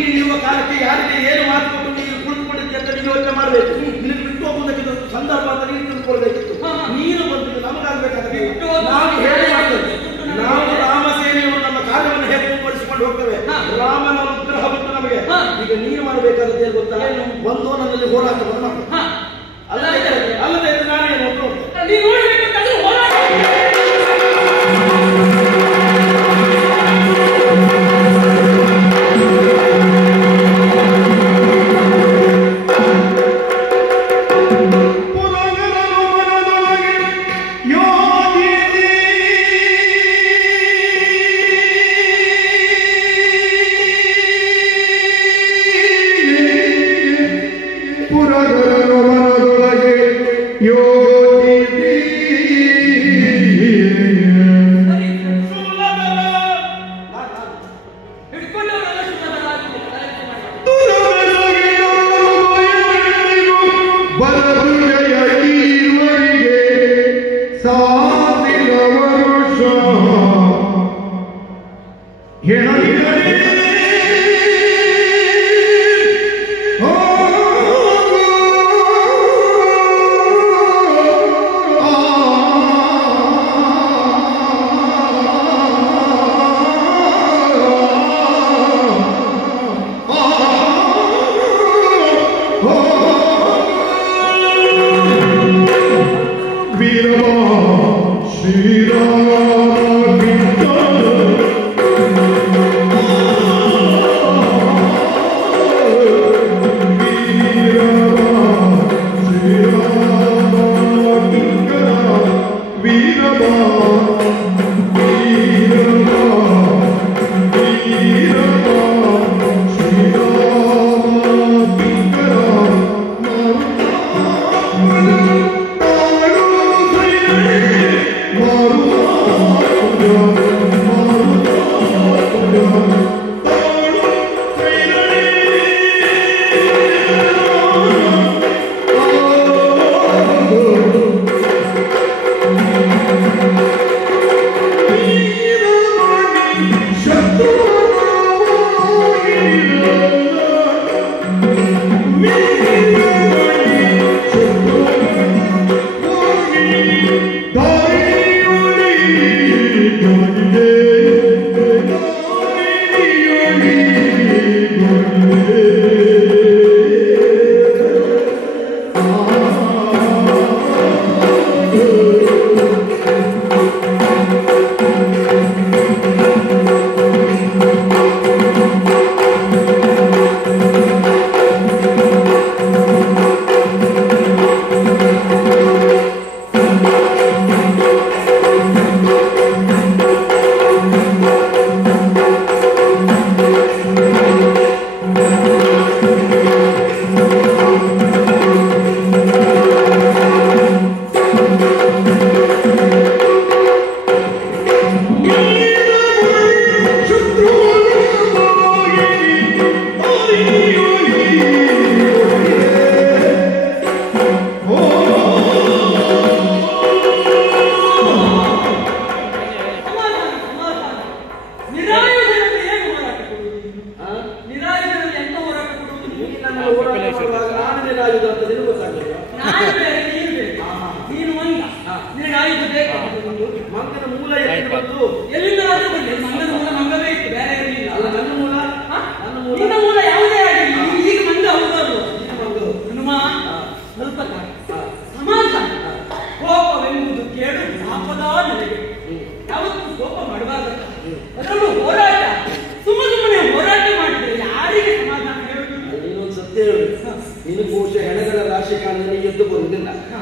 ನೀನಿರುವ ಕಾಲಕ್ಕೆ ಯಾರಿಗೆ ಏನು ಮಾತು ಕೊಟ್ಟು ನೀನು ಕುಳಿತುಕೊಂಡಿದ್ದೆ ಅಂತ ನೀನು ಯೋಚನೆ ಮಾಡಬೇಕು. ನಿನಗೆ ಬಿಟ್ಟು ಹೋಗುವುದಕ್ಕಿಂತ ಸಂದರ್ಭ ಅಂತ ನೀನು ತಿಳ್ಕೊಳ್ಬೇಕಿತ್ತು. ನೀನು ಬಂದು ನಮಗಾಗಬೇಕಾದ್ರೆ ನಾವು ಹೇಳಿ ಮಾಡ್ತೇವೆ. ನಾವು ರಾಮ ಸೇನೆಯನ್ನು ನಮ್ಮ ಕಾರ್ಯವನ್ನು ಹೇಗೆ ಮುಂದುವರಿಸಿಕೊಂಡು ಹೋಗ್ತೇವೆ. ರಾಮನ ವಿಗ್ರಹ ಬಂತು ನಮಗೆ. ಈಗ ನೀನು ಮಾಡಬೇಕಾದದ್ದು ಏನು ಗೊತ್ತಾ? ಒಂದು ನನ್ನಲ್ಲಿ ಹೋರಾಟವನ್ನು ಮಾಡು. ಅಲ್ಲದೆ ನಾನೇನು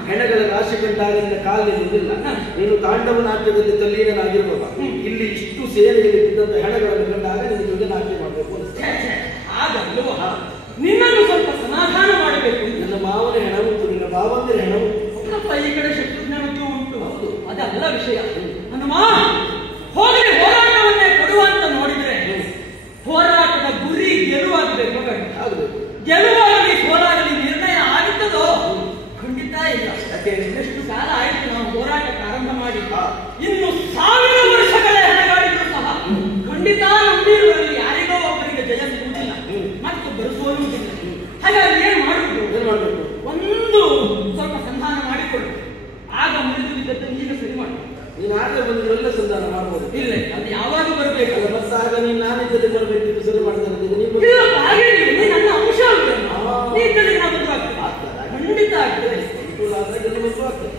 ಹೆಣಗಳ ರಾಶಿ ಕಂಡಾಗ ಕಾಲ ನಿಲ್ಲುವುದಿಲ್ಲ. ನೀನು ತಾಂಡವ ನಾಟ್ಯದಲ್ಲಿ ತಲ್ಲೀನನಾಗಿರುವಾಗ ಇಲ್ಲಿ ಇಷ್ಟು ಸೇನೆಗಳಿದ್ದಂತ ಹೆಣಗಳನ್ನು ಕಂಡಾಗ ನಿನಗೆ ನಾಟ್ಯ ಮಾಡಬೇಕು ನಿನ್ನನ್ನು ಸ್ವಲ್ಪ ಸಮಾಧಾನ ಮಾಡಬೇಕು. ನನ್ನ ಮಾವನ ಹೆಣ ಉಂಟು, ನಿನ್ನ ಭಾವಂದಿರ ಹೆಣ ಉಂಟು, ಈ ಕಡೆ ಶತ್ರುಘ್ನನದ್ದು ಉಂಟು. ಅದಲ್ಲ ವಿಷಯ. ಹನುಮ ಹೋಗಲಿ, ಹೋರಾಟವನ್ನೇ ಕೊಡುವಂತ ನೋಡಿದ್ರೆ ಹೋರಾಟದ ಗುರಿ ಗೆಲುವಾಗಬೇಕು. ಗೆಲುವಾಗಲಿ ಸೋಲಾಗಲಿ ನಿರ್ಣಯ ಆಗುತ್ತದೋ? ಖಂಡಿತ ಇಲ್ಲ. ಎಷ್ಟು ಕಾಲ ಆಯ್ತು ನಾವು ಹೋರಾಟ ಪ್ರಾರಂಭ ಮಾಡಿ, ಇನ್ನು 1000 ವರ್ಷಗಳೇ ಹೆಣಗಾಡಿದ್ರು ಸಹ ಖಂಡಿತ ನಮ್ಮಿರುವಲ್ಲಿ ಯಾರಿಗೋ ಒಬ್ಬರಿಗೆ ಜಯ ಸಿಗುವುದಿಲ್ಲ. ಹಾಗಾಗಿ ಏನ್ ಮಾಡುದು? ಏನ್ ಮಾಡ್ಬೇಕು? ಒಂದು ಸ್ವಲ್ಪ ಸಂಧಾನ ಮಾಡಿಕೊಳ್ಳು, ಆಗ ಮುರಿದು ಬಿದ್ದದ್ದನ್ನು ಈಗ ಸರಿ ಮಾಡು. ನೀನು ಆಗಲೇ ಬಂದು ಒಳ್ಳೆ ಸಂಧಾನ ಮಾಡ್ಬೋದು. ಇಲ್ಲ, ಅದು ಯಾವಾಗ ಬರ್ಬೇಕಲ್ಲ. ಮತ್ತೆ ಆಗ ನೀನು ನಾನಿದ್ದಲ್ಲಿ ಬರಬೇಕಿತ್ತು, ಸರಿ ಮಾಡ್ತೇನೆ. ಇಲ್ಲ, ಹಾಗೆ ನೀ ನನ್ನ ಅಂಶ ಅಲ್ಲ. ನೀ ಇದ್ದಲ್ಲಿ ನಾವು ಮದುವೆ ಆಗ್ತದೆ, ಖಂಡಿತ ಆಗ್ತದೆ.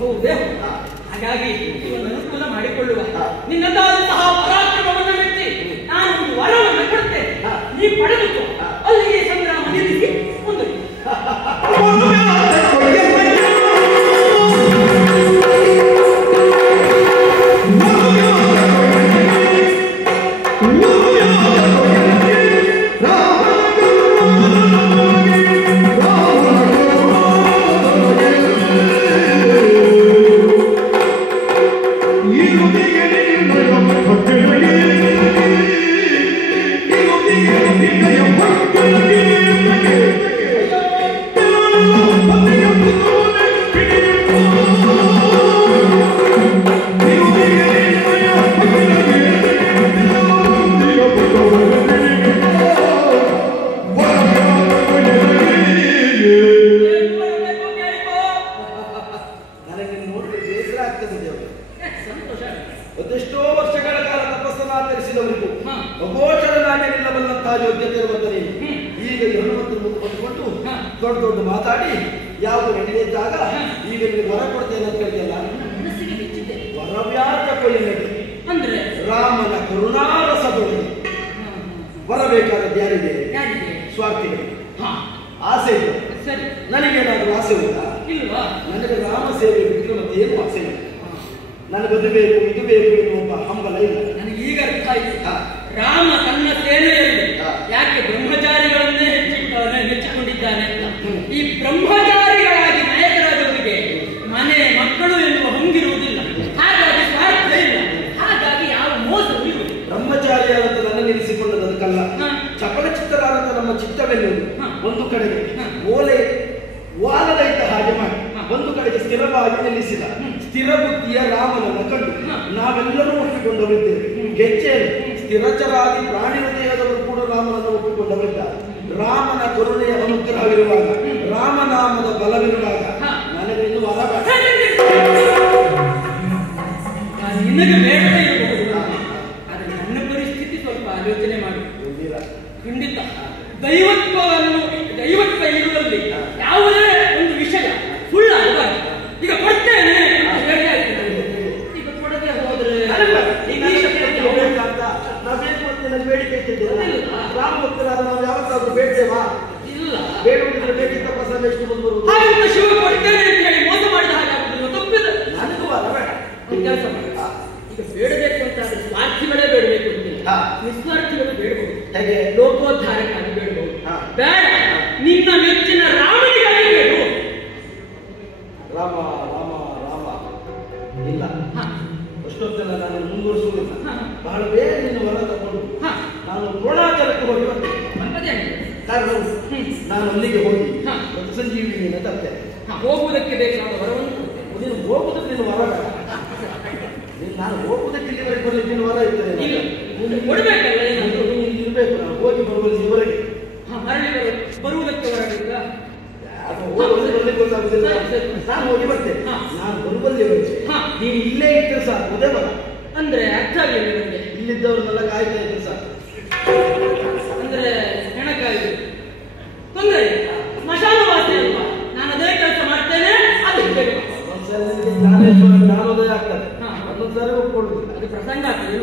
ಹೌದೇ? ಹಾಗಾಗಿ ಇವನು ಅನುಕೂಲ ಮಾಡಿಕೊಳ್ಳುವ. ನಿನ್ನದಾದಂತಹ ಪರಾಕ್ರಮವನ್ನು ಮೆಚ್ಚಿ ನಾನೊಂದು ವರವನ್ನು ಕೊಡ್ತೇನೆ, ನೀ ಪಡೆದುಕೋ. ಅಲ್ಲಿಗೆ ಸಂಗ್ರಾಮ ನಿಲ್ಲಿಸಿ ಮುಂದುವರಿ. ಅದೆಷ್ಟೋ ವರ್ಷಗಳ ಕಾಲ ತಪಸ್ಸನ್ನು ಆಚರಿಸಿದವರಿಗೂ ಅಗೋಚರನಾಗಿರಬಲ್ಲಂತಹ ಯೋಗ್ಯತೆ ಇರುವಂತೆ ಈಗ ಹನುಮಂತನ ಮುಂದೆ ಬಂದುಕೊಂಡು ದೊಡ್ಡ ದೊಡ್ಡ ಮಾತಾಡಿ ಯಾವ ನಡೆದಿದ್ದಾಗ ಈಗ ನಿಮಗೆ ವರ ಕೊಡ್ತೇನೆ ಅಂತ ಹೇಳ್ತೇಲ್ಲ. ವರವ್ಯಾತ ಕೊಯ್ಯನಡಿ ಅಂದ್ರೆ ರಾಮನ ಕರುಣಾರಸದೊಳಗೆ ಬರಬೇಕಾದದ್ದು ಯಾರಿಗೆ? ಸ್ವಾರ್ಥಿಗಳು. ಆಸೆ ಇಲ್ಲ. ಸರಿ, ನನಗೇನಾದ್ರೂ ಆಸೆ ಉಂಟಾ? ಇಲ್ವಾ? ನನಗೆ ರಾಮ ಸೇವೆ ಬಿಟ್ಟರೆ ಮತ್ತೆ ಏನು ಆಸೆ ಇಲ್ಲ. ನನಗದು ಬೇಕು ಇದು ಬೇಕು ಎನ್ನುವ ಹಂಬಲ ಇಲ್ಲ. ನನಗೆ ಈಗ ಅರ್ಥ ಆಯ್ತು. ರಾಮ ತನ್ನ ಸೇನೆಯಲ್ಲಿ ಯಾಕೆ ಬ್ರಹ್ಮಚಾರಿಗಳನ್ನೇ ಹೆಚ್ಚಿಕೊಂಡಿದ್ದಾನೆ ಅಂತ. ಈ ಬ್ರಹ್ಮಚಾರಿಗಳಾಗಿ ನಾಯಕರಾದವರಿಗೆ ಮನೆ ಮಕ್ಕಳು ಎನ್ನುವ ಹಂಗಿರುವುದಿಲ್ಲ, ಹಾಗಾಗಿ ಸ್ವಾರ್ಥ ಇಲ್ಲ, ಹಾಗಾಗಿ ಯಾವ ಮೋಸವೂ ಇರುವುದು. ಬ್ರಹ್ಮಚಾರಿಯಾದಂತ ನನ್ನ ನಿಲ್ಲಿಸಿಕೊಂಡದ್ದು ಅದಕ್ಕಲ್ಲ. ಚಪಲಚಿತ್ತರಾದಂತ ನಮ್ಮ ಚಿತ್ತವೆನ್ನುವುದು ಒಂದು ಕಡೆಗೆ ಓಲೆ ವಾಲದೈತ ಹಾಗೆ ಮಾಡಿ ಒಂದು ಕಡೆಗೆ ಸ್ಥಿರವಾಗಿ ನಿಲ್ಲಿಸಿದ ಸ್ಥಿರ ಬುದ್ಧಿಯ ರಾಮನನ್ನು ಕಂಡು ನಾವೆಲ್ಲರೂ ಒಪ್ಪಿಕೊಂಡವರಿದ್ದೇವೆ. ಹೆಚ್ಚೇನು ಸ್ಥಿರಚರಾಗಿ ಪ್ರಾಣಿ ಹೃದಯದವರು ಕೂಡ ರಾಮನನ್ನು ಒಪ್ಪಿಕೊಂಡವರಿದ್ದಾರೆ. ರಾಮನ ಕರುಣೆಯ ಅನುಗ್ರಹವಿರುವಾಗ, ರಾಮನಾಮದ ಬಲವಿರುವಾಗ ನನಗೆ ಇನ್ನು ವರ ನಿನಗೆ ಬೇಡದೇ ಇರಬಹುದು, ಆದರೆ ನನ್ನ ಪರಿಸ್ಥಿತಿ ಸ್ವಲ್ಪ ಆಲೋಚನೆ ಮಾಡಿ. ಖಂಡಿತ ದೈವತ್ವ ಇರುವಲ್ಲಿ ಯಾವುದೇ ಒಂದು ವಿಷಯ ಸುಳ್ಳಾಗಬಾರದು. ಈಗ ಕೊಡ್ತೇನೆ ಈಗ ಕೊಡದೆ ಹೋದ್ರೆ ಬೇಡಿಕೆ ಇಟ್ಟಿದ್ದೇವೆ. ರಾಮ ಭಕ್ತರಾದ ನಾವು ಯಾವತ್ತಾದ್ರೂ ಬೇಡ್ತೇವಾ? ಇಲ್ಲ. ಬೇಡುವುದಿದ್ರೆ ಬೇಕಿದ್ದ ಪ್ರಸನ್ನ ಎಷ್ಟು ಮುಂದೆ ಬರುವುದು? ಹಾಗೆ ಶಿವ ಕೊಡ್ತೇನೆ ಅಂತ ಹೇಳಿ ಮೋಸ ಮಾಡಿದ ಹಾಗಾಗುದಿಲ್ಲ, ತಪ್ಪಿದೆ. ನನಗೂ ಅಲ್ಲ ಬೇಡ. ಒಂದು ಕೆಲಸ ಮಾಡಿ, ಈಗ ಬೇಡಬೇಕು ಅಂತ ಆದ್ರೆ ಸ್ವಾರ್ಥಿಗಳೇ ಬೇಡಬೇಕು ಅಂತಿಲ್ಲ, ನಿಸ್ವಾರ್ಥಿಗಳು ಬೇಡಬಹುದು. ಹೇಗೆ? ಲೋಕೋದ್ಧಾರಕ್ಕಾಗಿ ಬೇಡಬಹುದು. ಬೇಡ, ನಿನ್ನ ಮೆಚ್ಚಿನ ರಾಮನಿಗಾಗಿ ಬೇಡು. ರಾಮ ರಾಮ ರಾಮ ಇಲ್ಲ, ಅಷ್ಟೊತ್ತೆಲ್ಲ ನಾನು ಮುಂದುವರಿಸುವುದಿಲ್ಲ. ಬಹಳ ಬೇಗ ನಿನ್ನ ವರ ತಗೊಂಡು ನಾನು ದ್ರೋಣಾಚಾರಕ್ಕೆ ಹೋಗಿ ಬರ್ತೇನೆ. ಕಾರಣ ನಾನು ಅಲ್ಲಿಗೆ ಹೋಗಿ ಸಂಜೀವಿನಿಯನ್ನು ತರ್ತೇನೆ. ಹೋಗುವುದಕ್ಕೆ ಬೇಕಾದ ವರವನ್ನು ಕೊಡ್ತೇನೆ. ನೀನು ಹೋಗುವುದಕ್ಕೆ ನಿನ್ನ ವರ ಬೇಡ. ನಾನು ಹೋಗುವುದಕ್ಕೆ ಇಲ್ಲಿವರೆಗೆ ಬರಲಿಕ್ಕೆ ನಿನ್ನ ವರ ಇರ್ತದೆ. ಕೊಡಬೇಕಲ್ಲ, ಇರಬೇಕು. ನಾನು ಹೋಗಿ ಬರುವಲ್ಲಿ ಇವರೆಗೆ ಮರಳಿ ಬರುವುದಕ್ಕೆ ಹೊರಡಿಲ್ಲ. ಗೊತ್ತಾಗುದಿಲ್ಲ. ನಾನು ಹೋಗಿ ಬರ್ತೇನೆ. ನಾನು ಬರುವಲ್ಲಿವರೆಗೆ ನೀನು ಇಲ್ಲೇ ಇಟ್ಟರೆ ಸಾಕು. ಅದೇ ಬರ ಅಂದ್ರೆ ಅರ್ಥ ಆಗಲಿಲ್ಲ ನನಗೆ. ಇಲ್ಲಿದ್ದವ್ರನ್ನೆಲ್ಲ ಕಾಯ್ತಾ ಇದ್ರೆ ಸಾಕು. ಅಂದ್ರೆ ಹೆಣಕಾಯಿ ತೊಂದರೆ ಸ್ಮಶಾನವಾಸಿ ಅಲ್ವಾ? ನಾನು ಅದೇ ಕೆಲಸ ಮಾಡ್ತೇನೆ. ಅದಕ್ಕೆ ಒಂದ್ಸರಿ ಜ್ಞಾನೋದಯ ಆಗ್ತದೆ, ಒಂದೊಂದ್ಸರಿ ಒಪ್ಕೊಳ್ಳುದಿಲ್ಲ. ಅದು ಪ್ರಸಂಗ ಆಗ್ತದೆ.